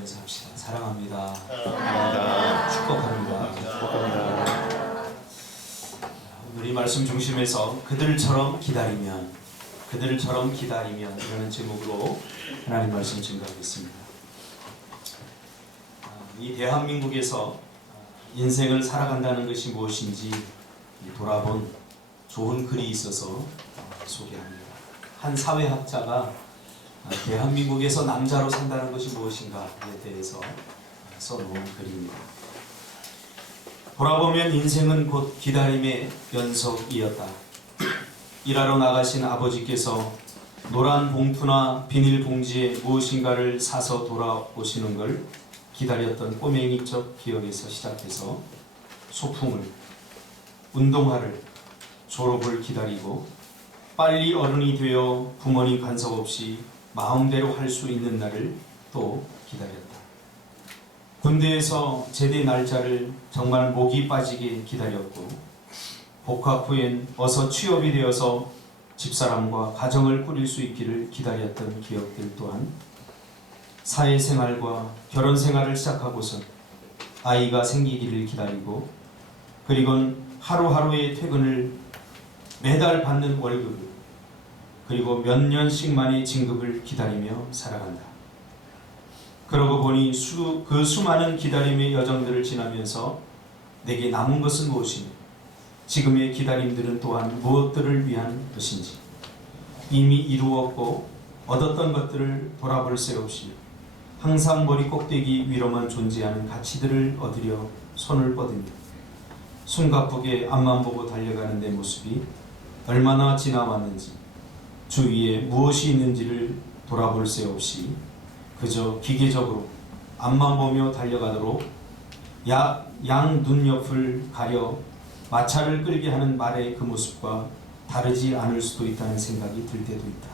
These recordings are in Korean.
인사합시다. 사랑합니다. 사랑합니다. 축복합니다. 축복합니다. 오늘 이 말씀 중심에서 그들처럼 기다리면 이라는 제목으로 하나님 말씀 증거하겠습니다. 이 대한민국에서 인생을 살아간다는 것이 무엇인지 돌아본 좋은 글이 있어서 소개합니다. 한 사회학자가 대한민국에서 남자로 산다는 것이 무엇인가에 대해서 써놓은 글입니다. 돌아보면 인생은 곧 기다림의 연속이었다. 일하러 나가신 아버지께서 노란 봉투나 비닐봉지에 무엇인가를 사서 돌아오시는 걸 기다렸던 꼬맹이적 기억에서 시작해서 소풍을, 운동화를, 졸업을 기다리고 빨리 어른이 되어 부모님 간섭 없이 마음대로 할 수 있는 날을 또 기다렸다. 군대에서 제대 날짜를 정말 목이 빠지게 기다렸고 복학 후엔 어서 취업이 되어서 집사람과 가정을 꾸릴 수 있기를 기다렸던 기억들 또한 사회생활과 결혼생활을 시작하고서 아이가 생기기를 기다리고 그리고는 하루하루의 퇴근을 매달 받는 월급을 그리고 몇 년씩 만의 진급을 기다리며 살아간다. 그러고 보니 그 수많은 기다림의 여정들을 지나면서 내게 남은 것은 무엇이며 지금의 기다림들은 또한 무엇들을 위한 것인지 이미 이루었고 얻었던 것들을 돌아볼 새 없이 항상 머리 꼭대기 위로만 존재하는 가치들을 얻으려 손을 뻗으며 숨가쁘게 앞만 보고 달려가는 내 모습이 얼마나 지나왔는지 주위에 무엇이 있는지를 돌아볼 새 없이 그저 기계적으로 앞만 보며 달려가도록 양 눈옆을 가려 마차를 끌게 하는 말의 그 모습과 다르지 않을 수도 있다는 생각이 들 때도 있다.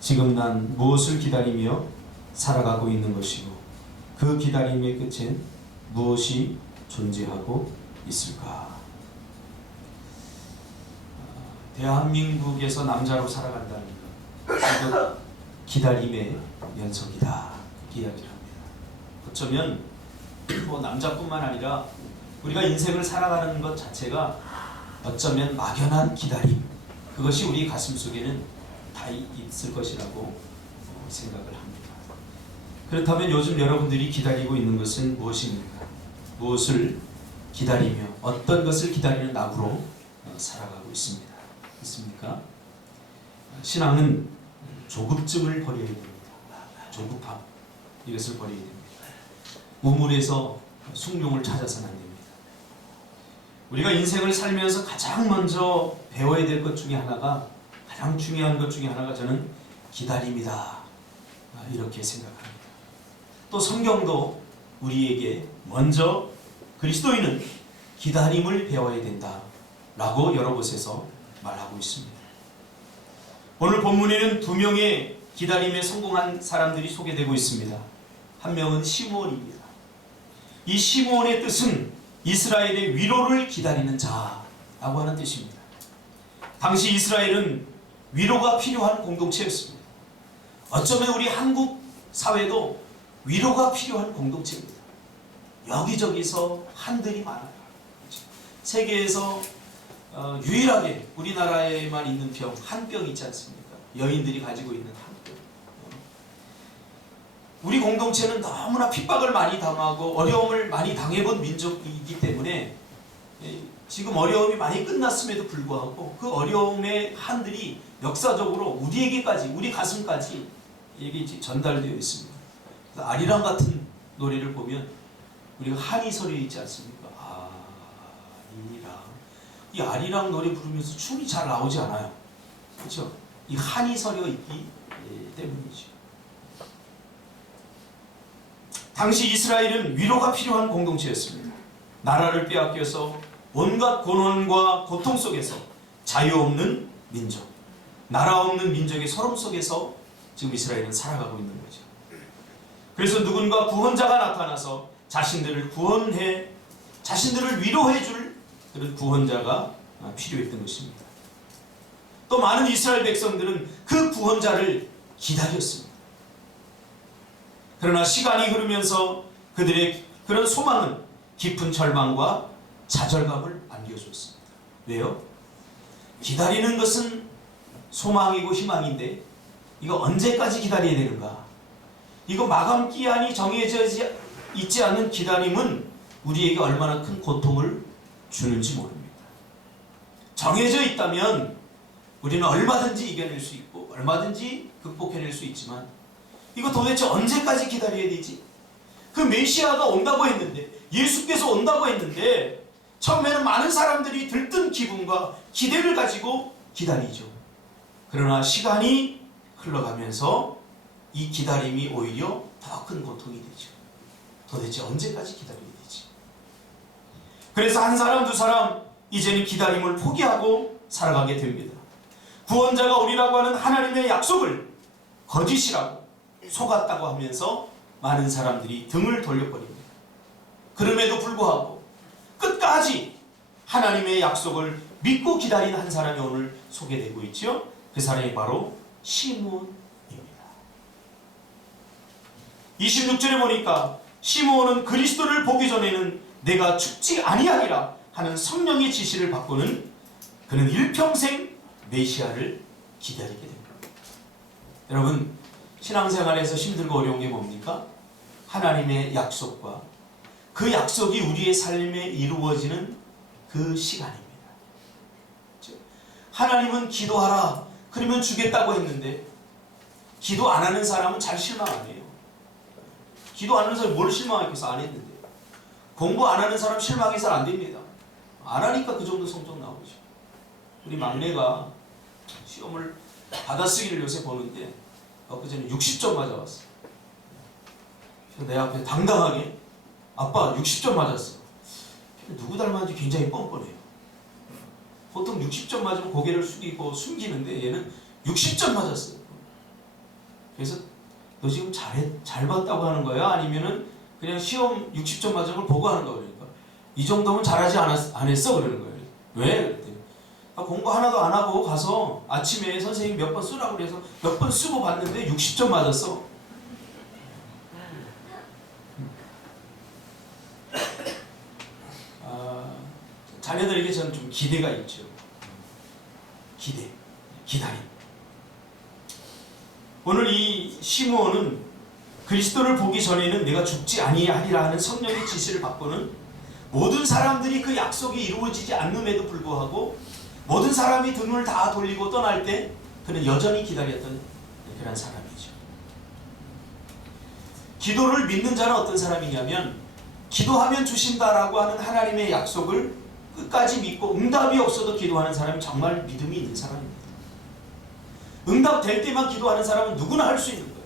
지금 난 무엇을 기다리며 살아가고 있는 것이고 그 기다림의 끝엔 무엇이 존재하고 있을까? 대한민국에서 남자로 살아간다는 것, 기다림의 연속이다. 이야기를 합니다. 어쩌면 남자뿐만 아니라 우리가 인생을 살아가는 것 자체가 어쩌면 막연한 기다림, 그것이 우리 가슴 속에는 다 있을 것이라고 생각을 합니다. 그렇다면 요즘 여러분들이 기다리고 있는 것은 무엇입니까? 무엇을 기다리며 어떤 것을 기다리는 낙으로 살아가고 있습니까? 신앙은 조급증을 버려야 됩니다. 조급함, 이것을 버려야 됩니다. 우물에서 숭늉을 찾아서는 안 됩니다. 우리가 인생을 살면서 가장 먼저 배워야 될 것 중에 하나가, 가장 중요한 것 중에 하나가 저는 기다림이다, 이렇게 생각합니다. 또 성경도 우리에게 먼저 그리스도인은 기다림을 배워야 된다 라고 여러 곳에서 말하고 있습니다. 오늘 본문에는 두 명의 기다림에 성공한 사람들이 소개되고 있습니다. 한 명은 시므온입니다. 이 시므온의 뜻은 이스라엘의 위로를 기다리는 자라고 하는 뜻입니다. 당시 이스라엘은 위로가 필요한 공동체였습니다. 어쩌면 우리 한국 사회도 위로가 필요한 공동체입니다. 여기저기서 한들이 많아요. 세계에서 유일하게 우리나라에만 있는 병, 한병 있지 않습니까? 여인들이 가지고 있는 한병. 우리 공동체는 너무나 핍박을 많이 당하고 어려움을 많이 당해본 민족이기 때문에 지금 어려움이 많이 끝났음에도 불구하고 그 어려움의 한들이 역사적으로 우리에게까지, 우리 가슴까지 이게 전달되어 있습니다. 아리랑 같은 노래를 보면 우리가 한이 서려 있지 않습니까? 이 아리랑 노래 부르면서 춤이 잘 나오지 않아요. 그렇죠? 이 한이 서려 있기 때문이죠. 당시 이스라엘은 위로가 필요한 공동체였습니다. 나라를 빼앗겨서 온갖 고난과 고통 속에서 자유 없는 민족, 나라 없는 민족의 서름 속에서 지금 이스라엘은 살아가고 있는 거죠. 그래서 누군가 구원자가 나타나서 자신들을 구원해, 자신들을 위로해 줄 그런 구원자가 필요했던 것입니다. 또 많은 이스라엘 백성들은 그 구원자를 기다렸습니다. 그러나 시간이 흐르면서 그들의 그런 소망은 깊은 절망과 좌절감을 안겨줬습니다. 왜요? 기다리는 것은 소망이고 희망인데 이거 언제까지 기다려야 되는가? 이거 마감 기한이 정해져 있지 않는 기다림은 우리에게 얼마나 큰 고통을 주는지 모릅니다. 정해져 있다면 우리는 얼마든지 이겨낼 수 있고 얼마든지 극복해낼 수 있지만 이거 도대체 언제까지 기다려야 되지? 그 메시아가 온다고 했는데, 예수께서 온다고 했는데 처음에는 많은 사람들이 들뜬 기분과 기대를 가지고 기다리죠. 그러나 시간이 흘러가면서 이 기다림이 오히려 더 큰 고통이 되죠. 도대체 언제까지 기다려야 되지? 그래서 한 사람 두 사람 이제는 기다림을 포기하고 살아가게 됩니다. 구원자가 오리라고 하는 하나님의 약속을 거짓이라고 속았다고 하면서 많은 사람들이 등을 돌려버립니다. 그럼에도 불구하고 끝까지 하나님의 약속을 믿고 기다린 한 사람이 오늘 소개되고 있죠. 그 사람이 바로 시므온입니다. 26절에 보니까 시므온은 그리스도를 보기 전에는 내가 죽지 아니하리라 하는 성령의 지시를 받고는 그는 일평생 메시아를 기다리게 됩니다. 여러분, 신앙생활에서 힘들고 어려운 게 뭡니까? 하나님의 약속과 그 약속이 우리의 삶에 이루어지는 그 시간입니다. 하나님은 기도하라 그러면 주겠다고 했는데 기도 안 하는 사람은 잘 실망 안 해요. 기도 안 하는 사람이 뭘 실망하겠어? 안 했는데. 공부 안 하는 사람 실망해서 안 됩니다. 안 하니까 그 정도 성적 나오죠. 우리 막내가 시험을 받아쓰기를 요새 보는데 그전에 60점 맞아왔어. 그래서 내 앞에 당당하게 아빠 60점 맞았어. 누구 닮았는지 굉장히 뻔뻔해요. 보통 60점 맞으면 고개를 숙이고 숨기는데 얘는 60점 맞았어요. 그래서 너 지금 잘 봤다고 하는 거야? 아니면은 그냥 시험 60점 맞은 걸 보고 하는 거야? 그러니까 이 정도면 잘하지 안 했어? 그러는 거예요. 왜? 그랬더니 공부 하나도 안 하고 가서 아침에 선생님 몇 번 쓰라고 그래서 몇 번 쓰고 봤는데 60점 맞았어. 자녀들에게 저는 좀 기대가 있죠. 기다림. 오늘 이 시므온은 그리스도를 보기 전에는 내가 죽지 아니하리라 하는 성령의 지시를 받고는 모든 사람들이 그 약속이 이루어지지 않음에도 불구하고 모든 사람이 등을 다 돌리고 떠날 때 그는 여전히 기다렸던 그런 사람이죠. 기도를 믿는 자는 어떤 사람이냐면 기도하면 주신다라고 하는 하나님의 약속을 끝까지 믿고 응답이 없어도 기도하는 사람이 정말 믿음이 있는 사람입니다. 응답될 때만 기도하는 사람은 누구나 할 수 있는 거예요.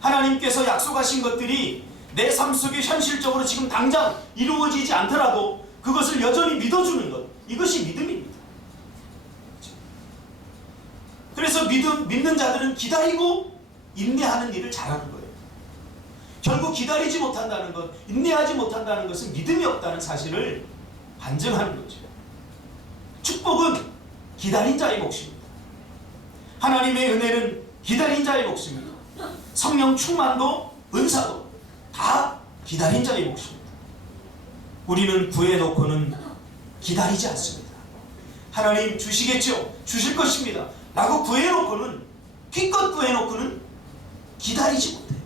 하나님께서 약속하신 것들이 내 삶 속에 현실적으로 지금 당장 이루어지지 않더라도 그것을 여전히 믿어주는 것, 이것이 믿음입니다. 그래서 믿는 자들은 기다리고 인내하는 일을 잘하는 거예요. 결국 기다리지 못한다는 것, 인내하지 못한다는 것은 믿음이 없다는 사실을 반증하는 거죠. 축복은 기다린 자의 몫입니다. 하나님의 은혜는 기다린 자의 몫입니다. 성령 충만도 은사도 다 기다린 자의 몫입니다. 우리는 구해놓고는 기다리지 않습니다. 하나님 주시겠죠? 주실 것입니다. 라고 구해놓고는, 기껏 구해놓고는 기다리지 못해요.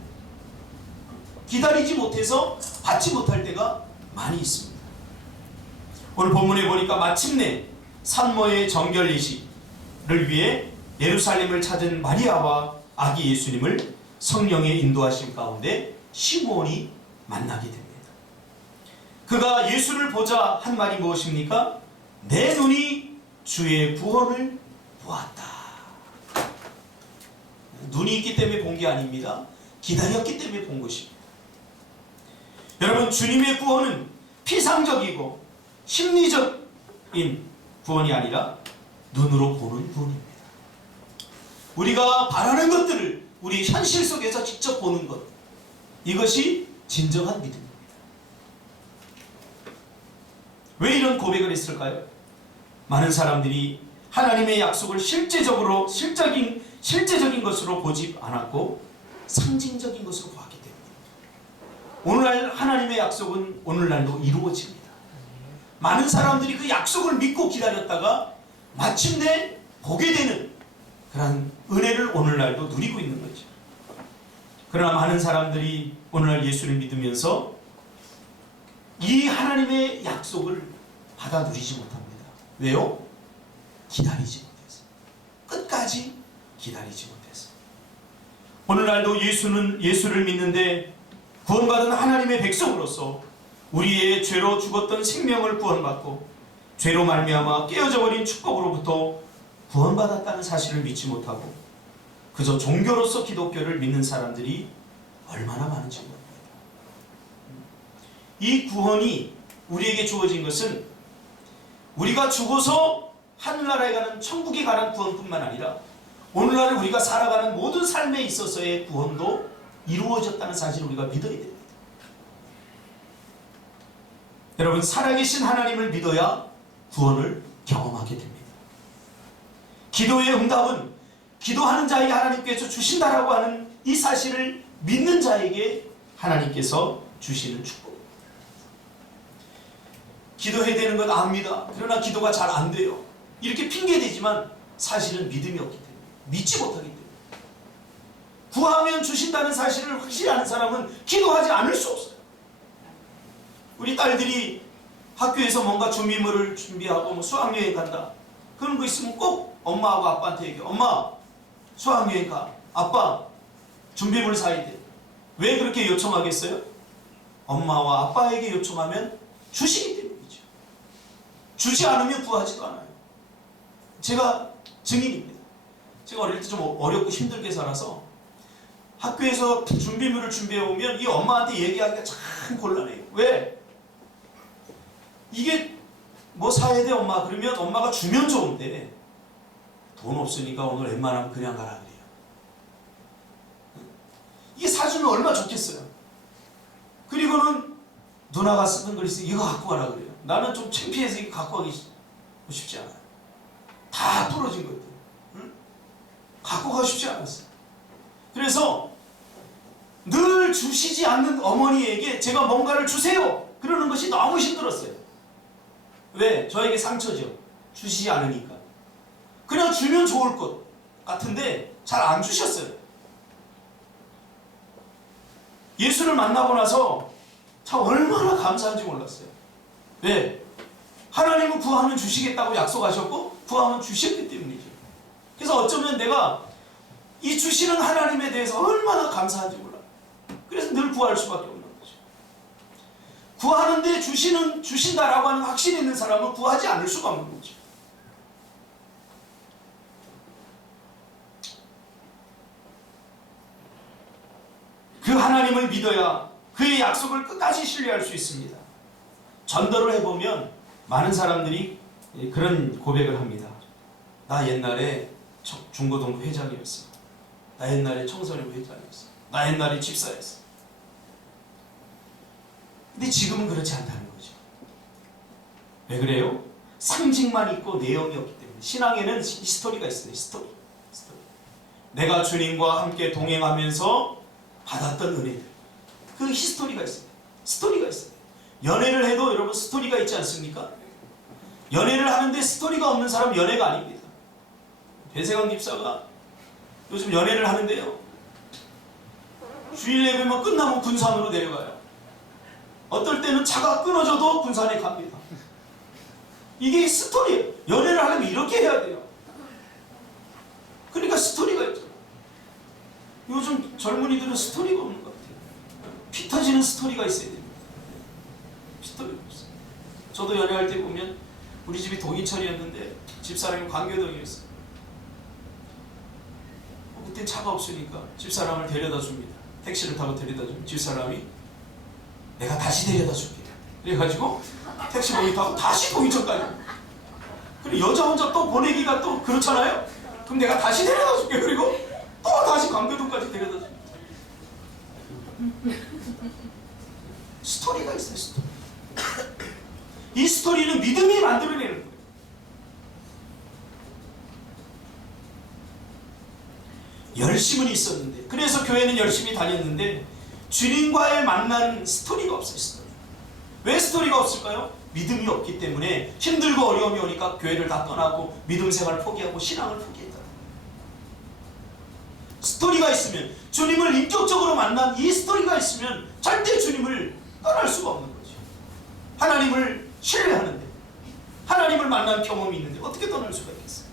기다리지 못해서 받지 못할 때가 많이 있습니다. 오늘 본문에 보니까 마침내 산모의 정결 이식을 위해 예루살렘을 찾은 마리아와 아기 예수님을 성령의 인도하심 가운데 시므온이 만나게 됩니다. 그가 예수를 보자 한 말이 무엇입니까? 내 눈이 주의 구원을 보았다. 눈이 있기 때문에 본 게 아닙니다. 기다렸기 때문에 본 것입니다. 여러분, 주님의 구원은 피상적이고 심리적인 구원이 아니라 눈으로 보는 구원입니다. 우리가 바라는 것들을 우리 현실 속에서 직접 보는 것, 이것이 진정한 믿음입니다. 왜 이런 고백을 했을까요? 많은 사람들이 하나님의 약속을 실제적인 것으로 보지 않았고 상징적인 것으로 보았기 오늘날 하나님의 약속은 오늘날도 이루어집니다. 많은 사람들이 그 약속을 믿고 기다렸다가 마침내 보게 되는 그런 은혜를 오늘날도 누리고 있는 거죠. 그러나 많은 사람들이 오늘날 예수를 믿으면서 이 하나님의 약속을 받아 누리지 못합니다. 왜요? 기다리지 못해서. 끝까지 기다리지 못해서. 오늘날도 예수를 믿는데 구원받은 하나님의 백성으로서 우리의 죄로 죽었던 생명을 구원받고 죄로 말미암아 깨어져 버린 축복으로부터 구원받았다는 사실을 믿지 못하고 그저 종교로서 기독교를 믿는 사람들이 얼마나 많은지 모릅니다. 이 구원이 우리에게 주어진 것은 우리가 죽어서 하늘나라에 가는 천국에 가는 구원뿐만 아니라 오늘날 우리가 살아가는 모든 삶에 있어서의 구원도 이루어졌다는 사실을 우리가 믿어야 됩니다. 여러분, 살아계신 하나님을 믿어야 구원을 경험하게 됩니다. 기도의 응답은 기도하는 자에게 하나님께서 주신다라고 하는 이 사실을 믿는 자에게 하나님께서 주시는 축복입니다. 기도해야 되는 것 압니다. 그러나 기도가 잘 안 돼요. 이렇게 핑계대지만 사실은 믿음이 없기 때문에, 믿지 못하기 때문에, 구하면 주신다는 사실을 확실히 아는 사람은 기도하지 않을 수 없어요. 우리 딸들이 학교에서 뭔가 준비물을 준비하고 수학여행 간다. 그런 거 있으면 꼭 엄마하고 아빠한테 얘기해. 엄마, 수학여행 가. 아빠, 준비물 사야 돼. 왜 그렇게 요청하겠어요? 엄마와 아빠에게 요청하면 주시기 때문이죠. 주지 않으면 구하지도 않아요. 제가 증인입니다. 제가 어릴 때 좀 어렵고 힘들게 살아서 학교에서 준비물을 준비해 오면 이 엄마한테 얘기하기가 참 곤란해요. 왜? 이게 뭐 사야 돼 엄마? 그러면 엄마가 주면 좋은데 돈 없으니까 오늘 웬만하면 그냥 가라 그래요. 이게 사주면 얼마나 좋겠어요. 그리고는 누나가 쓰는 걸 있으면 이거 갖고 가라 그래요. 나는 좀 창피해서 이거 갖고 가기 쉽지 않아요. 다 부러진 것들. 응? 갖고 가고 싶지 않았어요. 그래서 늘 주시지 않는 어머니에게 제가 뭔가를 주세요 그러는 것이 너무 힘들었어요. 왜? 저에게 상처죠. 주시지 않으니까. 그냥 주면 좋을 것 같은데 잘 안 주셨어요. 예수를 만나고 나서 참 얼마나 감사한지 몰랐어요. 왜? 하나님은 구하면 주시겠다고 약속하셨고 구하면 주셨기 때문이죠. 그래서 어쩌면 내가 이 주시는 하나님에 대해서 얼마나 감사한지 몰라요. 그래서 늘 구할 수밖에 없는 거죠. 구하는데 주신다라고 하는 확신이 있는 사람은 구하지 않을 수가 없는 거죠. 그 하나님을 믿어야 그의 약속을 끝까지 신뢰할 수 있습니다. 전도를 해보면 많은 사람들이 그런 고백을 합니다. 나 옛날에 중고등부 회장이었어. 나 옛날에 청소년 회장이었어. 나 옛날에 집사였어. 근데 지금은 그렇지 않다는 거죠. 왜 그래요? 상징만 있고 내용이 없기 때문에. 신앙에는 히스토리가 있어요. 히스토리. 내가 주님과 함께 동행하면서 받았던 은혜들. 그 히스토리가 있어요. 스토리가 있어요. 연애를 해도 여러분 스토리가 있지 않습니까? 연애를 하는데 스토리가 없는 사람은 연애가 아닙니다. 배세강 집사가 요즘 연애를 하는데요. 주일 예배만 끝나면 군산으로 내려가요. 어떨 때는 차가 끊어져도 군산에 갑니다. 이게 스토리예요. 연애를 하려면 이렇게 해야 돼요. 그러니까 스토리가 있죠. 요즘 젊은이들은 스토리가 없는 것 같아요. 피 터지는 스토리가 있어야 됩니다. 스토리가 없어요. 저도 연애할 때 보면 우리 집이 동인천이었는데 집사람이 광교동이었어요. 그때 차가 없으니까 집사람을 데려다 줍니다. 택시를 타고 데려다 주면 집사람이 내가 다시 데려다 줄게. 그래가지고 택시 거기 타고 다시 동인천까지. 그리고 여자 혼자 또 보내기가 또 그렇잖아요. 그럼 내가 다시 데려다 줄게. 그리고 또 다시 광교동까지 데려다 줍니다. 스토리가 있어요. 스토리. 이 스토리는 믿음이 만들어내는 거예요. 열심은 있었는데, 그래서 교회는 열심히 다녔는데 주님과의 만난 스토리가 없어요. 스토리. 왜 스토리가 없을까요? 믿음이 없기 때문에 힘들고 어려움이 오니까 교회를 다 떠나고 믿음 생활을 포기하고 신앙을 포기했다. 스토리가 있으면, 주님을 인격적으로 만난 이 스토리가 있으면 절대 주님을 떠날 수가 없는 거죠. 하나님을 신뢰하는데, 하나님을 만난 경험이 있는데 어떻게 떠날 수가 있겠어요?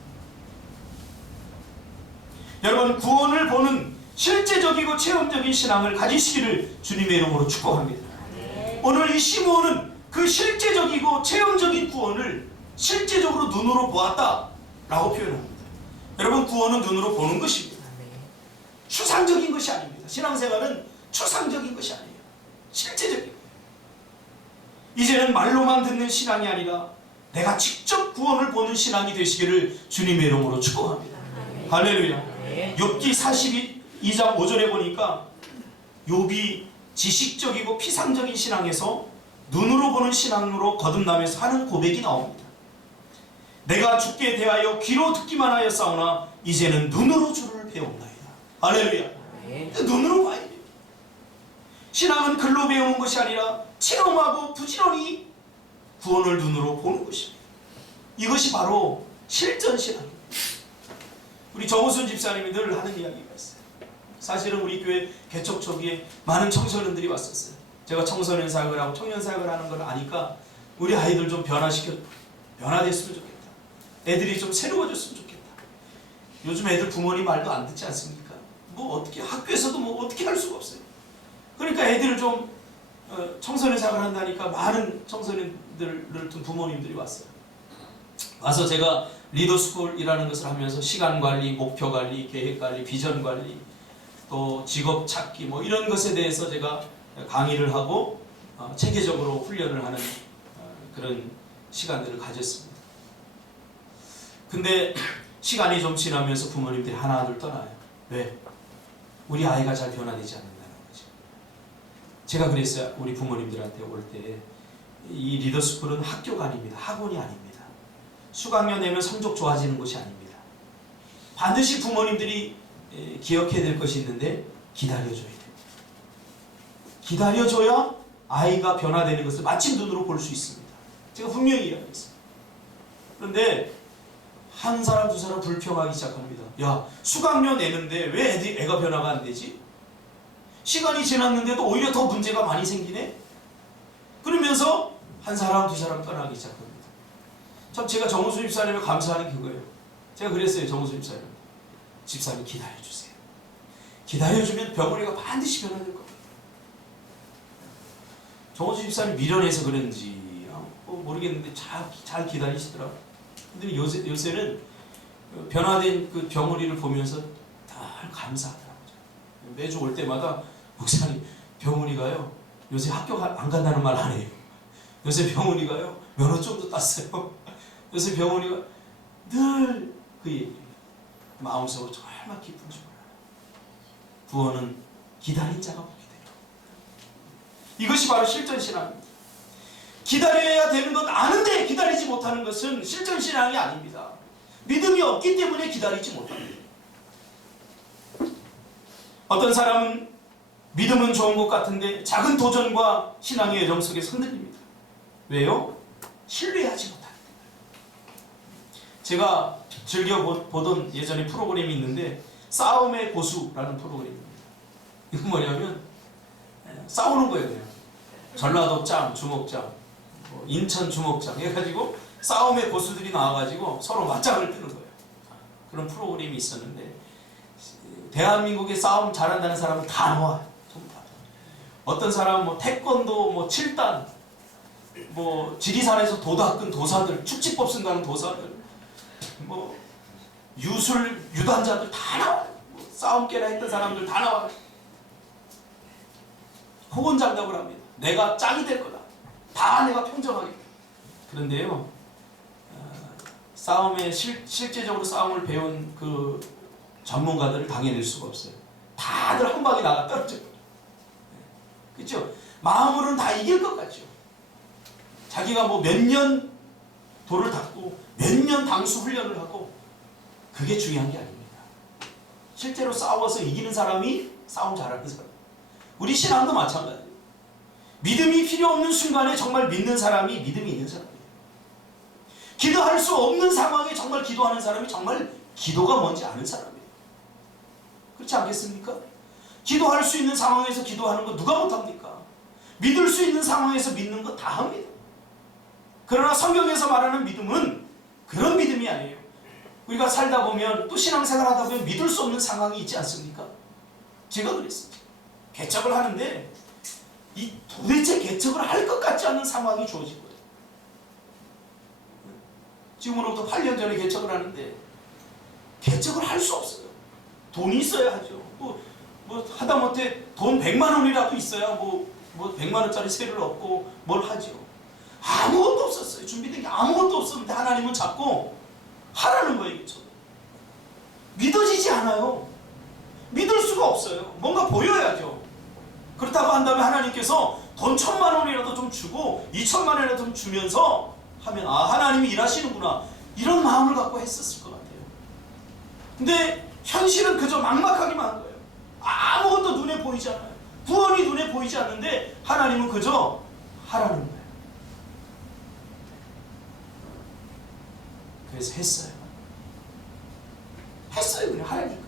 여러분, 구원을 보는 실제적이고 체험적인 신앙을 가지시기를 주님의 이름으로 축복합니다. 오늘 이 시므온은 그 실제적이고 체험적인 구원을 실제적으로 눈으로 보았다라고 표현합니다. 여러분, 구원은 눈으로 보는 것입니다. 추상적인 것이 아닙니다. 신앙생활은 추상적인 것이 아니에요. 실제적인 거예요. 이제는 말로만 듣는 신앙이 아니라 내가 직접 구원을 보는 신앙이 되시기를 주님의 이름으로 축복합니다. 할렐루야. 욥기 42장 5절에 보니까 욥이 지식적이고 피상적인 신앙에서 눈으로 보는 신앙으로 거듭나면서 하는 고백이 나옵니다. 내가 주께 대하여 귀로 듣기만 하였사오나 이제는 눈으로 주를 배웠나이다. 할렐루야. 눈으로 봐야 돼요. 신앙은 글로 배우는 것이 아니라 체험하고 부지런히 구원을 눈으로 보는 것입니다. 이것이 바로 실전 신앙입니다. 우리 정우순 집사님이 늘 하는 이야기가 있어요. 사실은 우리 교회 개척 초기에 많은 청소년들이 왔었어요. 제가 청소년 사역을 하고 청년 사역을 하는 걸 아니까 우리 아이들 좀 변화됐으면 좋겠다. 애들이 좀 새로워졌으면 좋겠다. 요즘 애들 부모님 말도 안 듣지 않습니까? 뭐 어떻게 학교에서도 뭐 어떻게 할 수가 없어요. 그러니까 애들을 좀 청소년 사역을 한다니까 많은 청소년들을 둔 부모님들이 왔어요. 와서 제가 리더스쿨이라는 것을 하면서 시간관리, 목표관리, 계획관리, 비전관리, 또 직업 찾기 뭐 이런 것에 대해서 제가 강의를 하고 체계적으로 훈련을 하는 그런 시간들을 가졌습니다. 근데 시간이 좀 지나면서 부모님들이 하나둘 떠나요. 왜? 우리 아이가 잘 변화되지 않는다는 거죠. 제가 그랬어요. 우리 부모님들한테 올 때 이 리더스쿨은 학교가 아닙니다. 학원이 아닙니다. 수강료 내면 성적 좋아지는 것이 아닙니다. 반드시 부모님들이 기억해야 될 것이 있는데 기다려줘야 됩니다. 기다려줘야 아이가 변화되는 것을 마침 눈으로 볼 수 있습니다. 제가 분명히 이야기했습니다. 그런데 한 사람 두 사람 불평하기 시작합니다. 야, 수강료 내는데 왜 애가 변화가 안 되지? 시간이 지났는데도 오히려 더 문제가 많이 생기네? 그러면서 한 사람 두 사람 떠나기 시작합니다. 참 제가 정우수 집사님을 감사하는 그거예요. 제가 그랬어요. 정우수 집사님, 집사님 기다려주세요. 기다려주면 병원이가 반드시 변화될 겁니다. 정우수 집사님 미련해서 그런지 모르겠는데 잘 기다리시더라고요. 근데 요새는 변화된 그 병원이를 보면서 다 감사하더라고요. 매주 올 때마다 목사님, 병원이가요 요새 학교 안 간다는 말 안 해요. 요새 병원이가요 면허증도 땄어요. 요새 병원이가 늘 그 얘기예요. 마음속으로 정말 기쁜 줄 알아요. 구원은 기다린 자가 보게 돼요. 이것이 바로 실전신앙입니다. 기다려야 되는 건 아는데 기다리지 못하는 것은 실전신앙이 아닙니다. 믿음이 없기 때문에 기다리지 못합니다. 어떤 사람은 믿음은 좋은 것 같은데 작은 도전과 신앙의 여정 속에서 흔들립니다. 왜요? 신뢰하지 못합니다. 제가 즐겨 보던 예전에 프로그램이 있는데 싸움의 고수라는 프로그램입니다. 이건 뭐냐면 싸우는 거예요. 그냥 전라도 짱, 주먹짱, 인천 주먹짱 해가지고 싸움의 고수들이 나와가지고 서로 맞짱을 뜨는 거예요. 그런 프로그램이 있었는데 대한민국에 싸움 잘한다는 사람은 다 나와요. 어떤 사람은 뭐 태권도 뭐 7단, 뭐 지리산에서 도닦은 도사들, 축지법 쓴다는 도사들, 뭐 유술 유단자들 다 나와요. 뭐 싸움깨나 했던 사람들 다 나와요. 호언장담을 합니다. 내가 짱이 될 거다. 다 내가 평정하겠다. 그런데요, 싸움에 실제적으로 싸움을 배운 그 전문가들을 당해낼 수가 없어요. 다들 한 방에 나가 떨어져요. 그렇죠? 마음으로는 다 이길 것 같죠. 자기가 뭐 몇 년 돌을 닦고 몇 년 당수 훈련을 하고 그게 중요한 게 아닙니다. 실제로 싸워서 이기는 사람이 싸움 잘하는 사람. 우리 신앙도 마찬가지예요. 믿음이 필요 없는 순간에 정말 믿는 사람이 믿음이 있는 사람이에요. 기도할 수 없는 상황에 정말 기도하는 사람이 정말 기도가 뭔지 아는 사람이에요. 그렇지 않겠습니까? 기도할 수 있는 상황에서 기도하는 거 누가 못합니까? 믿을 수 있는 상황에서 믿는 거 다 합니다. 그러나 성경에서 말하는 믿음은 그런 믿음이 아니에요. 우리가 살다 보면 또 신앙생활 하다 보면 믿을 수 없는 상황이 있지 않습니까? 제가 그랬어요. 개척을 하는데 이 도대체 개척을 할 것 같지 않은 상황이 주어진 거예요. 지금으로부터 8년 전에 개척을 하는데 개척을 할 수 없어요. 돈이 있어야 하죠. 뭐 하다못해 돈 100만 원이라도 있어야 뭐 100만 원짜리 세를 얻고 뭘 하죠. 아무것도 없었어요. 준비된 게 아무것도 없었는데 하나님은 자꾸 하라는 거예요. 믿어지지 않아요. 믿을 수가 없어요. 뭔가 보여야죠. 그렇다고 한다면 하나님께서 돈 1000만 원이라도 좀 주고 2000만 원이라도 좀 주면서 하면 하나님이 일하시는구나 이런 마음을 갖고 했었을 것 같아요. 근데 현실은 그저 막막하기만 한 거예요. 아무것도 눈에 보이지 않아요. 구원이 눈에 보이지 않는데 하나님은 그저 하라는 거예요. 그래서 했어요. 그냥 하라는 거예요.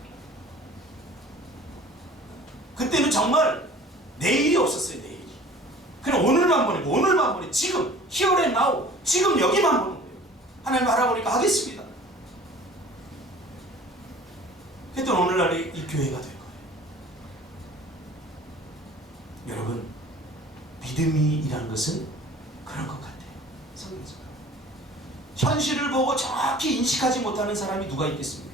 그때는 정말 내일이 없었어요. 내일이. 그냥 오늘만 보내. 지금 here and now. 지금 여기만 보는 거예요. 하나님 하라고 하니까 하겠습니다. 그랬더니 오늘날에 이 교회가 된 거예요. 여러분, 믿음이라는 것은 그런 것 같아요. 성경에서. 현실을 보고 정확히 인식하지 못하는 사람이 누가 있겠습니까?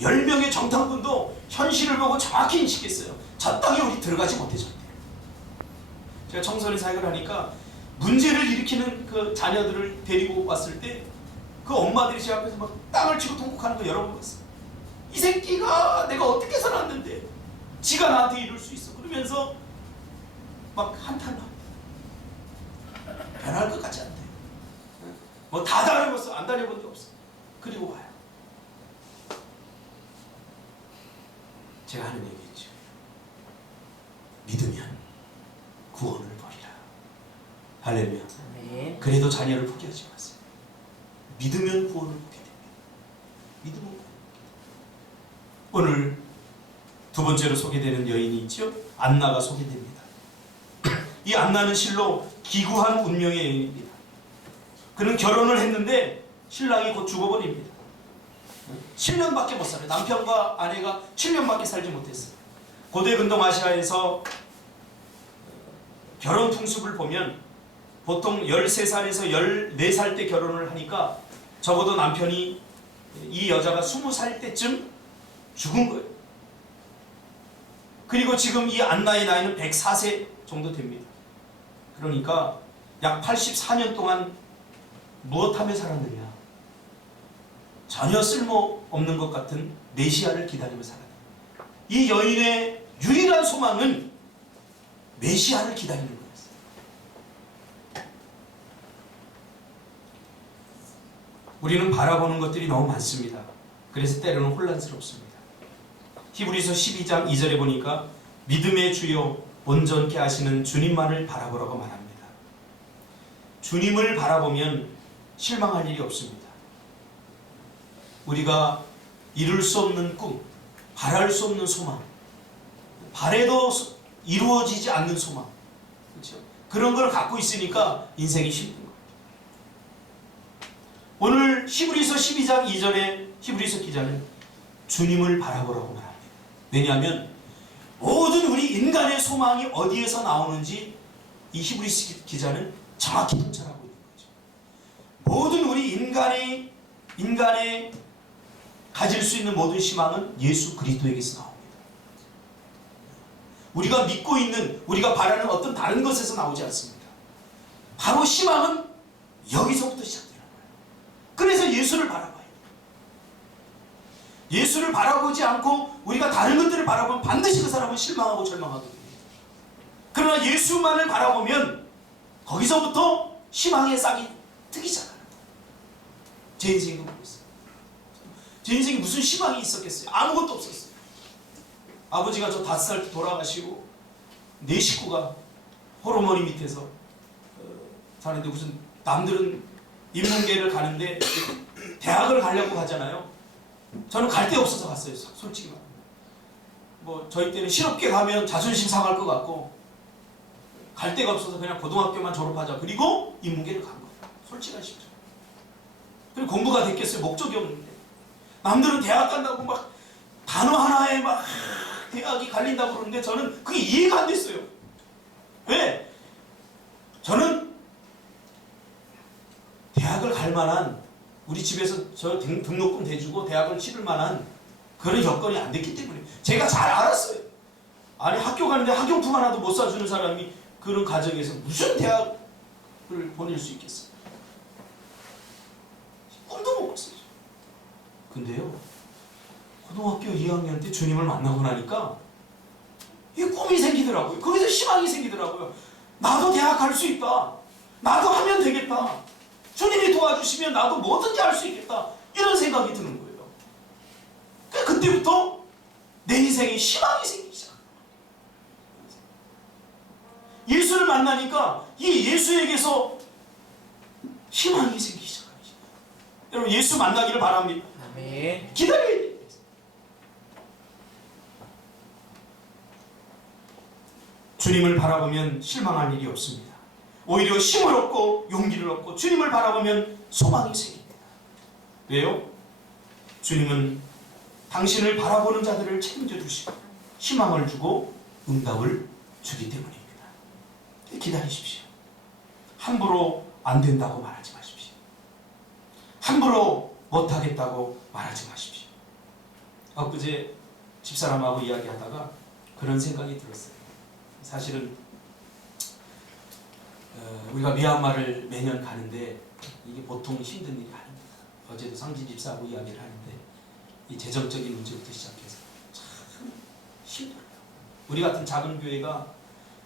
10명의 정탐꾼도 현실을 보고 정확히 인식했어요. 저 땅에 우리 들어가지 못해졌대요. 제가 청소년 사역을 하니까 문제를 일으키는 그 자녀들을 데리고 왔을 때 그 엄마들이 제 앞에서 막 땅을 치고 통곡하는 거 여러 번 봤어요. 이 새끼가 내가 어떻게 살았는데 지가 나한테 이럴 수 있어. 그러면서 막 한탄을 합니다. 변할 것 같지 않대요. 뭐 다 다녀봤어. 안 다녀본 게 없어. 그리고 와요. 제가 하는 얘기 있죠. 믿으면 구원을 버리라. 할렐루야. 네. 그래도 자녀를 포기하지 마세요. 믿으면 구원을 보게 됩니다. 믿으면 구원을 보게 됩니다. 오늘 두 번째로 소개되는 여인이 있죠. 안나가 소개됩니다. 이 안나는 실로 기구한 운명의 여인입니다. 그는 결혼을 했는데 신랑이 곧 죽어버립니다. 7년밖에 못 살아요. 남편과 아내가 7년밖에 살지 못했어요. 고대 근동아시아에서 결혼 풍습을 보면 보통 13살에서 14살 때 결혼을 하니까 적어도 남편이 이 여자가 20살 때쯤 죽은 거예요. 그리고 지금 이 안나의 나이는 104세 정도 됩니다. 그러니까 약 84년 동안 무엇하며 살았느냐? 전혀 쓸모없는 것 같은 메시아를 기다리며 살았다. 이 여인의 유일한 소망은 메시아를 기다리는 거였어요. 우리는 바라보는 것들이 너무 많습니다. 그래서 때로는 혼란스럽습니다. 히브리서 12장 2절에 보니까 믿음의 주요 온전케 하시는 주님만을 바라보라고 말합니다. 주님을 바라보면 실망할 일이 없습니다. 우리가 이룰 수 없는 꿈, 바랄 수 없는 소망, 바래도 이루어지지 않는 소망, 그렇죠? 그런 걸 갖고 있으니까 인생이 힘든 거예요. 오늘 히브리서 12장 2절에 히브리서 기자는 주님을 바라보라고 말합니다. 왜냐하면 모든 우리 인간의 소망이 어디에서 나오는지 이 히브리서 기자는 정확히 통찰하고 있는 거죠. 모든 우리 인간의 가질 수 있는 모든 희망은 예수 그리스도에게서 나옵니다. 우리가 믿고 있는, 우리가 바라는 어떤 다른 것에서 나오지 않습니다. 바로 희망은 여기서부터 시작되는 거예요. 그래서 예수를 바라봐요. 예수를 바라보지 않고 우리가 다른 것들을 바라보면 반드시 그 사람은 실망하고 절망하게 됩니다. 그러나 예수만을 바라보면 거기서부터 희망의 싹이 트기 시작합니다. 제 인생도 그랬어요. 제 인생에 무슨 희망이 있었겠어요? 아무것도 없었어요. 아버지가 저 5살 때 돌아가시고 내 식구가 호르몬이 밑에서 사는데, 무슨 남들은 인문계를 가는데 대학을 가려고 가잖아요. 저는 갈 데 없어서 갔어요. 솔직히 말하면. 뭐 저희 때는 실업계 가면 자존심 상할 것 같고 갈 데가 없어서 그냥 고등학교만 졸업하자. 그리고 인문계를 간 거예요. 솔직하시죠. 그리고 공부가 됐겠어요. 목적이 없는데. 남들은 대학 간다고 막 단어 하나에 막 대학이 갈린다고 그러는데 저는 그게 이해가 안 됐어요. 왜? 저는 대학을 갈 만한, 우리 집에서 저 등록금 대주고 대학을 치를 만한 그런 여건이 안 됐기 때문에 제가 잘 알았어요. 아니, 학교 가는데 학용품 하나도 못 사주는 사람이 그런 가정에서 무슨 대학을 보낼 수 있겠어요? 꿈도 못 꿨어요. 근데요, 고등학교 2학년 때 주님을 만나고 나니까 이 꿈이 생기더라고요. 거기서 희망이 생기더라고요. 나도 대학 갈 수 있다. 나도 하면 되겠다. 주님이 도와주시면 나도 뭐든지 할 수 있겠다. 이런 생각이 드는 거예요. 그때부터 내 인생에 희망이 생기기 시작합니다. 예수를 만나니까 이 예수에게서 희망이 생기기 시작합니다. 여러분, 예수 만나기를 바랍니다. 아멘. 기다려야 돼요. 주님을 바라보면 실망할 일이 없습니다. 오히려 힘을 얻고 용기를 얻고 주님을 바라보면 소망이 생깁니다. 왜요? 주님은 당신을 바라보는 자들을 책임져 주시고 희망을 주고 응답을 주기 때문입니다. 기다리십시오. 함부로 안 된다고 말하지 마십시오. 함부로 못하겠다고 말하지 마십시오. 엊그제 집사람하고 이야기하다가 그런 생각이 들었어요. 사실은 우리가 미얀마를 매년 가는데 이게 보통 힘든 일이 아닙니다. 어제도 상진 집사하고 이야기를 하는데 이 재정적인 문제부터 시작해서 참 힘들어요. 우리 같은 작은 교회가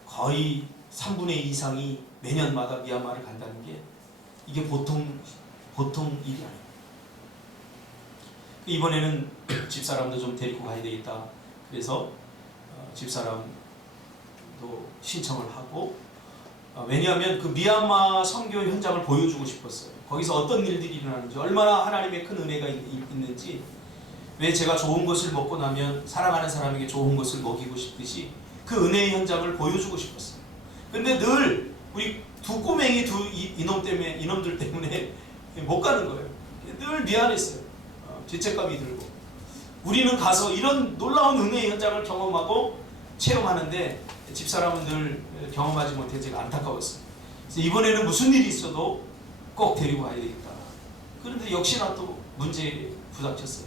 거의 3분의 2 이상이 매년마다 미얀마를 간다는 게 이게 보통 일이 아닙니다. 이번에는 집사람도 좀 데리고 가야 되겠다. 그래서 집사람도 신청을 하고, 왜냐하면 그 미얀마 선교 현장을 보여주고 싶었어요. 거기서 어떤 일들이 일어나는지, 얼마나 하나님의 큰 은혜가 있는지, 왜 제가 좋은 것을 먹고 나면 사랑하는 사람에게 좋은 것을 먹이고 싶듯이 그 은혜의 현장을 보여주고 싶었어요. 근데 늘 우리 두 꼬맹이 이놈들 때문에 못 가는 거예요. 늘 미안했어요. 죄책감이 들고. 우리는 가서 이런 놀라운 은혜의 현장을 경험하고 체험하는데 집사람은 늘 경험하지 못해 제가 안타까웠어요. 그래서 이번에는 무슨 일이 있어도 꼭 데리고 가야 되겠다. 그런데 역시나 또 문제에 부닥쳤어요.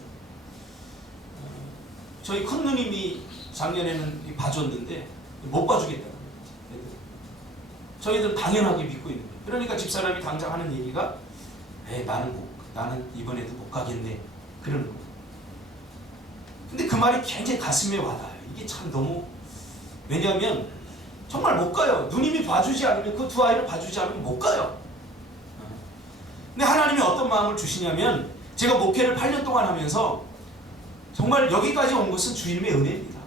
저희 큰 누님이 작년에는 봐줬는데 못 봐주겠다는 거예요. 저희들은 당연하게 믿고 있는 거예요. 그러니까 집사람이 당장 하는 얘기가 나는 이번에도 못 가겠네. 그러는 거예요. 근데 그 말이 굉장히 가슴에 와닿아요. 이게 참 너무, 왜냐하면 정말 못 가요. 누님이 봐주지 않으면, 그 두 아이를 봐주지 않으면 못 가요. 근데 하나님이 어떤 마음을 주시냐면, 제가 목회를 8년 동안 하면서 정말 여기까지 온 것은 주님의 은혜입니다.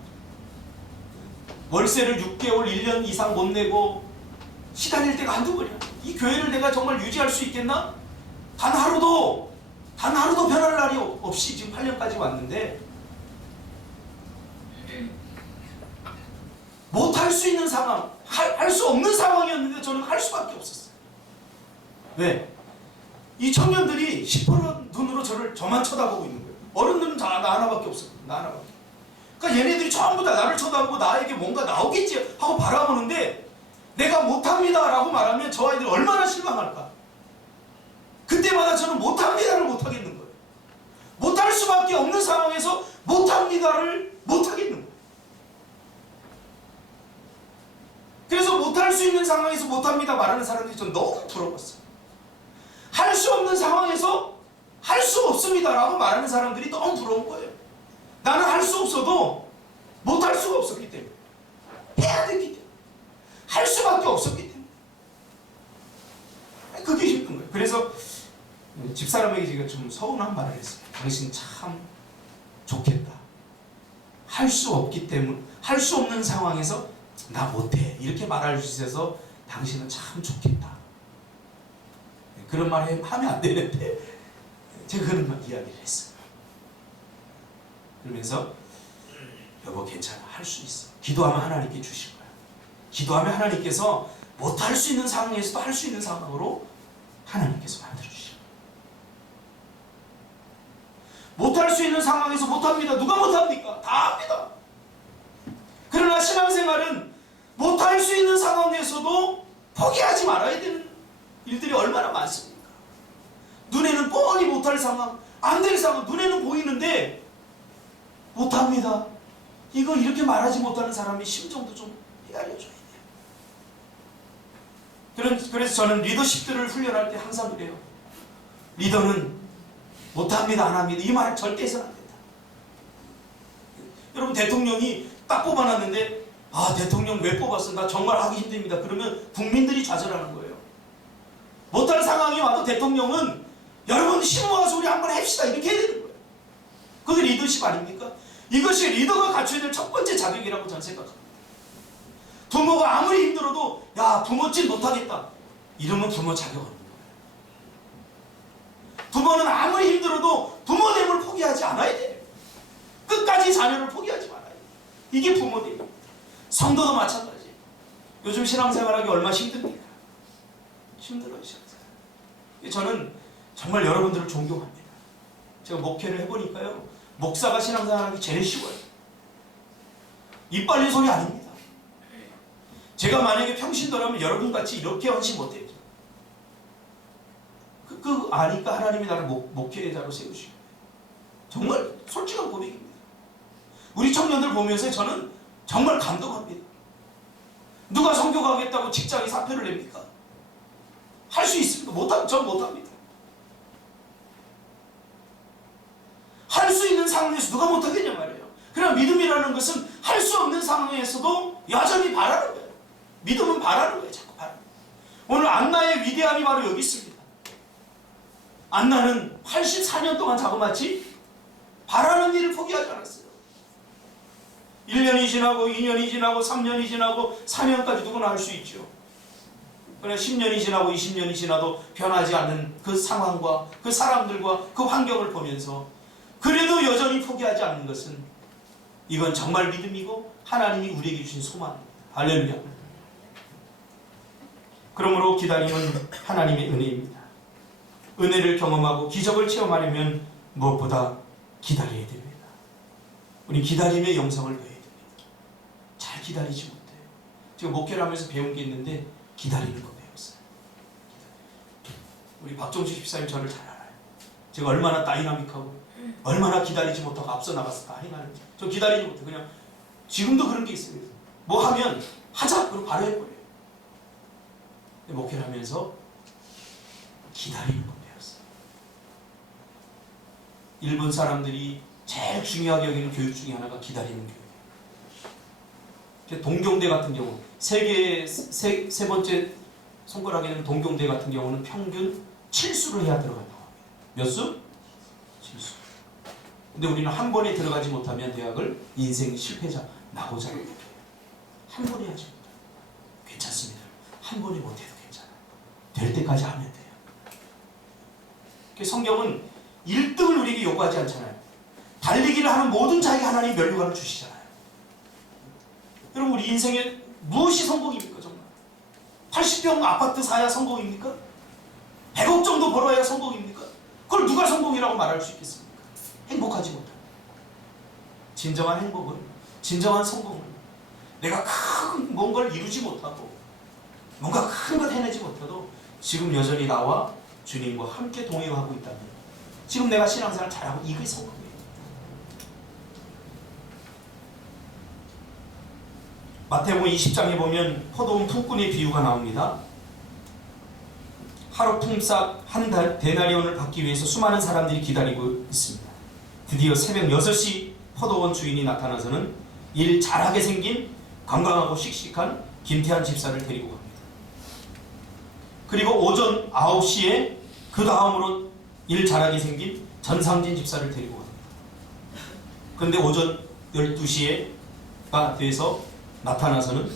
월세를 6개월, 1년 이상 못 내고 시달릴 때가 한두 번이야. 이 교회를 내가 정말 유지할 수 있겠나? 단 하루도 변할 날이 없이 지금 8년까지 왔는데, 못할 수 있는 상황, 할 수 없는 상황이었는데 저는 할 수밖에 없었어요. 왜? 이 청년들이 시퍼런 눈으로 저만 쳐다보고 있는 거예요. 어른들은 다 나 하나밖에 없어요. 나 하나밖에. 그러니까 얘네들이 전부 다 나를 쳐다보고 나에게 뭔가 나오겠지 하고 바라보는데, 내가 못합니다 라고 말하면 저 아이들이 얼마나 실망할까. 그때마다 저는 못합니다를 못하겠는 거예요. 못할 수밖에 없는 상황에서 못합니다를 못하겠는 거예요. 그래서 못할 수 있는 상황에서 못합니다 말하는 사람들이 전 너무 부러웠어요. 할 수 없는 상황에서 할 수 없습니다 라고 말하는 사람들이 너무 부러운 거예요. 나는 할 수 없어도 못할 수가 없었기 때문에, 해야 되기 때문에, 할 수밖에 없었기 때문에 그게 힘든 거예요. 그래서 집사람에게 제가 좀 서운한 말을 했어요. 당신 참 좋겠다. 할 수 없기 때문에, 할 수 없는 상황에서 나 못해 이렇게 말할 수 있어서 당신은 참 좋겠다. 그런 말 하면 안 되는데 제가 그런 말 이야기를 했어요. 그러면서 여보 괜찮아, 할 수 있어. 기도하면 하나님께 주실 거야. 기도하면 하나님께서 못할 수 있는 상황에서도 할 수 있는 상황으로 하나님께서 만들어주실 거야. 못할 수 있는 상황에서 못합니다. 누가 못합니까? 다 합니다. 그러나 신앙생활은 못할 수 있는 상황에서도 포기하지 말아야 되는 일들이 얼마나 많습니까? 눈에는 뻔히 못할 상황, 안 될 상황, 눈에는 보이는데 못합니다. 이거 이렇게 말하지 못하는 사람의 심정도 좀 헤아려줘야 돼요. 그래서 저는 리더십들을 훈련할 때 항상 그래요. 리더는 못합니다, 안 합니다. 이 말 절대 해서는 안 된다. 여러분 대통령이 딱 뽑아놨는데 대통령 왜 뽑았어? 나 정말 하기 힘듭니다. 그러면 국민들이 좌절하는 거예요. 못할 상황이 와도 대통령은 여러분 힘 모아서 우리 한번 합시다 이렇게 해야 되는 거예요. 그게 리더십 아닙니까? 이것이 리더가 갖춰야 될 첫 번째 자격이라고 저는 생각합니다. 부모가 아무리 힘들어도 야 부모짓 못하겠다 이러면 부모 자격 없는 거예요. 부모는 아무리 힘들어도 부모됨을 포기하지 않아야 돼요. 끝까지 자녀를 포기하지 말아야 돼요. 이게 부모됨입니다. 성도도 마찬가지예요. 요즘 신앙생활하기 얼마나 힘듭니까? 힘들어요, 신앙생활. 저는 정말 여러분들을 존경합니다. 제가 목회를 해보니까요, 목사가 신앙생활하기 제일 쉬워요. 입 빨린 소리 아닙니다. 제가 만약에 평신도라면 여러분같이 이렇게 헌신 못해요. 그 아니까 하나님이 나를 목회자로 세우시고, 정말 솔직한 고백입니다. 우리 청년들 보면서 저는 정말 감동합니다. 누가 선교 가겠다고 직장에 사표를 냅니까? 할 수 있습니다. 전 못합니다. 할 수 있는 상황에서 누가 못하겠냐 말이에요. 그러나 믿음이라는 것은 할 수 없는 상황에서도 여전히 바라는 거예요. 믿음은 바라는 거예요. 자꾸 바라는 거예요. 오늘 안나의 위대함이 바로 여기 있습니다. 안나는 84년 동안 자그마치 바라는 일을 포기하지 않았어요. 1년이 지나고 2년이 지나고 3년이 지나고 4년까지 누구나 할 수 있죠. 그러나 10년이 지나고 20년이 지나도 변하지 않는 그 상황과 그 사람들과 그 환경을 보면서 그래도 여전히 포기하지 않는 것은 이건 정말 믿음이고 하나님이 우리에게 주신 소망입니다. 할렐루야. 그러므로 기다림은 하나님의 은혜입니다. 은혜를 경험하고 기적을 체험하려면 무엇보다 기다려야 됩니다. 우리 기다림의 영성을 배워야 됩니다. 잘 기다리지 못해요. 제가 목회를 하면서 배운 게 있는데 기다리는 거 배웠어요. 우리 박정주 집사님 저를 잘 알아요. 제가 얼마나 다이나믹하고 얼마나 기다리지 못하고 앞서 나가서 다 행하는지. 저 기다리지 못해. 그냥 지금도 그런 게 있어요. 뭐 하면 하자 그러고 바로 해버려요. 목회를 하면서 기다리는 거 배웠어요. 일본 사람들이 제일 중요하게 여기는 교육 중에 하나가 기다리는 교육이에요. 동경대 같은 경우 세계 세 번째 손가락에는 동경대 같은 경우는 평균 7수를 해야 들어간다고 합니다. 몇 수? 7수. 근데 우리는 한 번에 들어가지 못하면 대학을 인생 실패자, 낙오자로 얘기해요. 한 번에 하지 못해요. 괜찮습니다. 한 번에 못해도 괜찮아요. 될 때까지 하면 돼요. 성경은 1등을 우리에게 요구하지 않잖아요. 달리기를 하는 모든 자에게 하나님 면류관을 주시잖아요. 여러분 우리 인생에 무엇이 성공입니까? 정말 80평 아파트 사야 성공입니까? 100억 정도 벌어야 성공입니까? 그걸 누가 성공이라고 말할 수 있겠습니까? 행복하지 못합니다. 진정한 행복은, 진정한 성공은 내가 큰 뭔가를 이루지 못하고 뭔가 큰 것 해내지 못해도 지금 여전히 나와 주님과 함께 동행하고 있다면, 지금 내가 신앙생활 잘하고, 이게 성공이에요. 마태복음 20장에 보면 포도원 품꾼의 비유가 나옵니다. 하루 품삯 한 데나리온을 받기 위해서 수많은 사람들이 기다리고 있습니다. 드디어 새벽 6시 포도원 주인이 나타나서는 일 잘하게 생긴 건강하고 씩씩한 김태한 집사를 데리고 갑니다. 그리고 오전 9시에 그 다음으로 일 잘하게 생긴 전상진 집사를 데리고 갑니다. 그런데 오전 12시가 돼서 나타나서는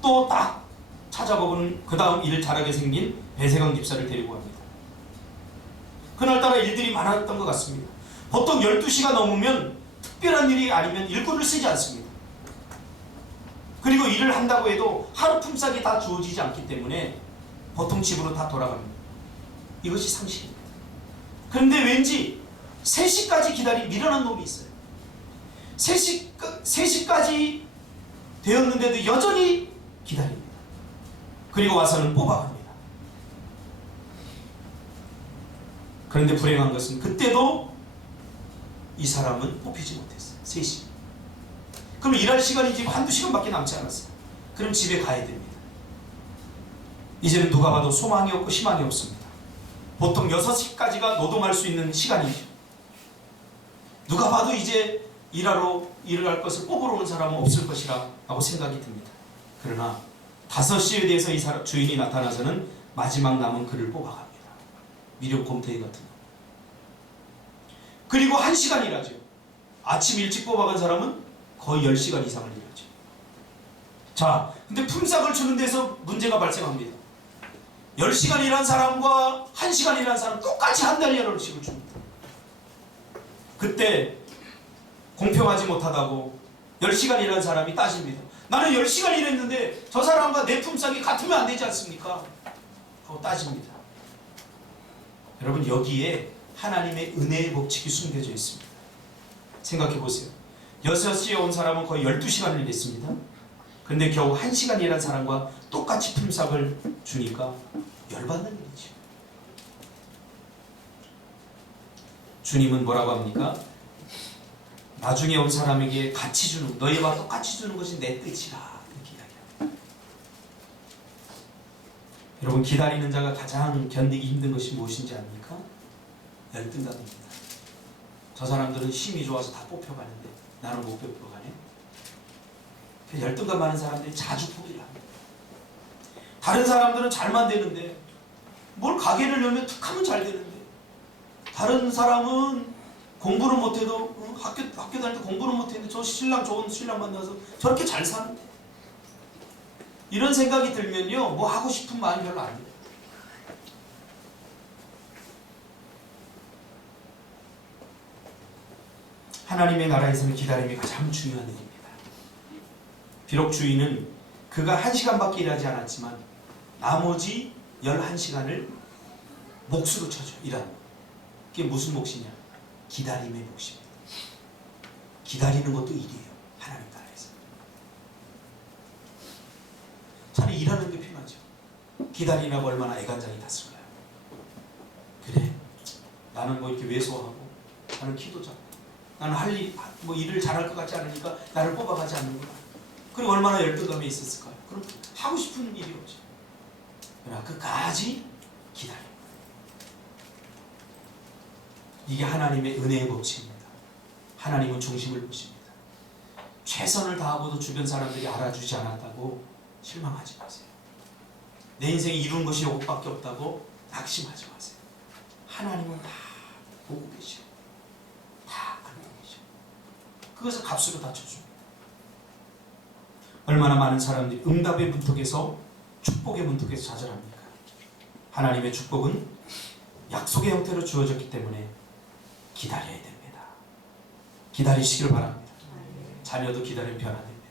또 딱 찾아보고는 그 다음 일을 잘하게 생긴 배세강 집사를 데리고 갑니다. 그날따라 일들이 많았던 것 같습니다. 보통 12시가 넘으면 특별한 일이 아니면 일꾼을 쓰지 않습니다. 그리고 일을 한다고 해도 하루 품삯이 다 주어지지 않기 때문에 보통 집으로 다 돌아갑니다. 이것이 상식입니다. 그런데 왠지 3시까지 밀어난 놈이 있어요. 3시까지 되었는데도 여전히 기다립니다. 그리고 와서는 뽑아갑니다. 그런데 불행한 것은 그때도 이 사람은 뽑히지 못했어요. 3시. 그럼 일할 시간이 지금 한두 시간밖에 남지 않았어요. 그럼 집에 가야 됩니다. 이제는 누가 봐도 소망이 없고 희망이 없습니다. 보통 6시까지가 노동할 수 있는 시간이죠. 누가 봐도 이제 일을 할 것을 뽑으러 온 사람은 없을 것이라 하고 생각이 듭니다. 그러나 5시에 대해서 이 사람 주인이 나타나서는 마지막 남은 그를 뽑아갑니다. 미륵 곰탱이 같은 거. 그리고 1시간 일하죠. 아침 일찍 뽑아간 사람은 거의 10시간 이상을 일하죠. 자, 근데 품삯을 주는 데서 문제가 발생합니다. 10시간 일한 사람과 1시간 일한 사람 똑같이 한 달에 10원씩을 줍니다. 그때 공평하지 못하다고 10시간 일한 사람이 따집니다. 나는 10시간 일했는데 저 사람과 내 품삯이 같으면 안 되지 않습니까? 하고 따집니다. 여러분, 여기에 하나님의 은혜의 법칙이 숨겨져 있습니다. 생각해 보세요. 6시에 온 사람은 거의 12시간을 일했습니다. 그런데 겨우 1시간 일한 사람과 똑같이 품삯을 주니까 열받는 일이죠. 주님은 뭐라고 합니까? 나중에 온 사람에게 같이 주는, 너희와 똑같이 주는 것이 내 뜻이라, 이렇게 이야기합니다. 여러분, 기다리는 자가 가장 견디기 힘든 것이 무엇인지 압니까? 열등감입니다. 저 사람들은 힘이 좋아서 다 뽑혀가는데 나는 못 뽑혀가네. 열등감 많은 사람들이 자주 포기를 합니다. 다른 사람들은 잘만 되는데, 뭘 가게를 열면 툭 하면 잘 되는데, 다른 사람은 공부를 못해도 학교 다닐 때 공부를 못했는데 저 좋은 신랑 만나서 저렇게 잘 사는데, 이런 생각이 들면요, 뭐 하고 싶은 마음이 별로 안 들어요. 하나님의 나라에서는 기다림이 가장 중요한 일입니다. 비록 주인은 그가 1시간밖에 일하지 않았지만 나머지 11시간을 몫으로 쳐줘. 일하는 거. 그게 무슨 몫이냐? 기다림의 몫입니다. 기다리는 것도 일이에요. 하나님 나라에서. 차라리 일하는 게 편하죠. 기다리라고 얼마나 애간장이 탔을까요? 그래, 나는 뭐 이렇게 왜소하고, 나는 키도 작고, 나는 일을 잘할 것 같지 않으니까 나를 뽑아가지 않는구나. 그리고 얼마나 열등감이 있었을까요? 그럼 하고 싶은 일이 오죠. 그러나 끝까지 기다려. 이게 하나님의 은혜의 법칙입니다. 하나님은 중심을 보십니다. 최선을 다하고도 주변 사람들이 알아주지 않았다고 실망하지 마세요. 내 인생에 이룬 것이 이것밖에 없다고 낙심하지 마세요. 하나님은 다 보고 계시고 다 알고 계시고 그것을 값으로 다 쳐줍니다. 얼마나 많은 사람들이 응답의 문턱에서 축복의 문턱에서 좌절합니까? 하나님의 축복은 약속의 형태로 주어졌기 때문에 기다려야 됩니다. 기다리시길 바랍니다. 자녀도 기다리면 변화됩니다.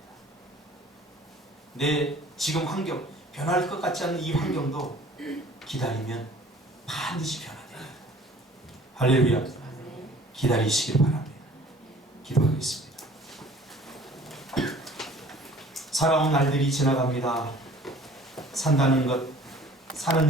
내 지금 환경, 변할 것 같지 않은 이 환경도 기다리면 반드시 변화됩니다. 할렐루야. 기다리시길 바랍니다. 기도하겠습니다. 살아온 날들이 지나갑니다. 산다는 것, 사는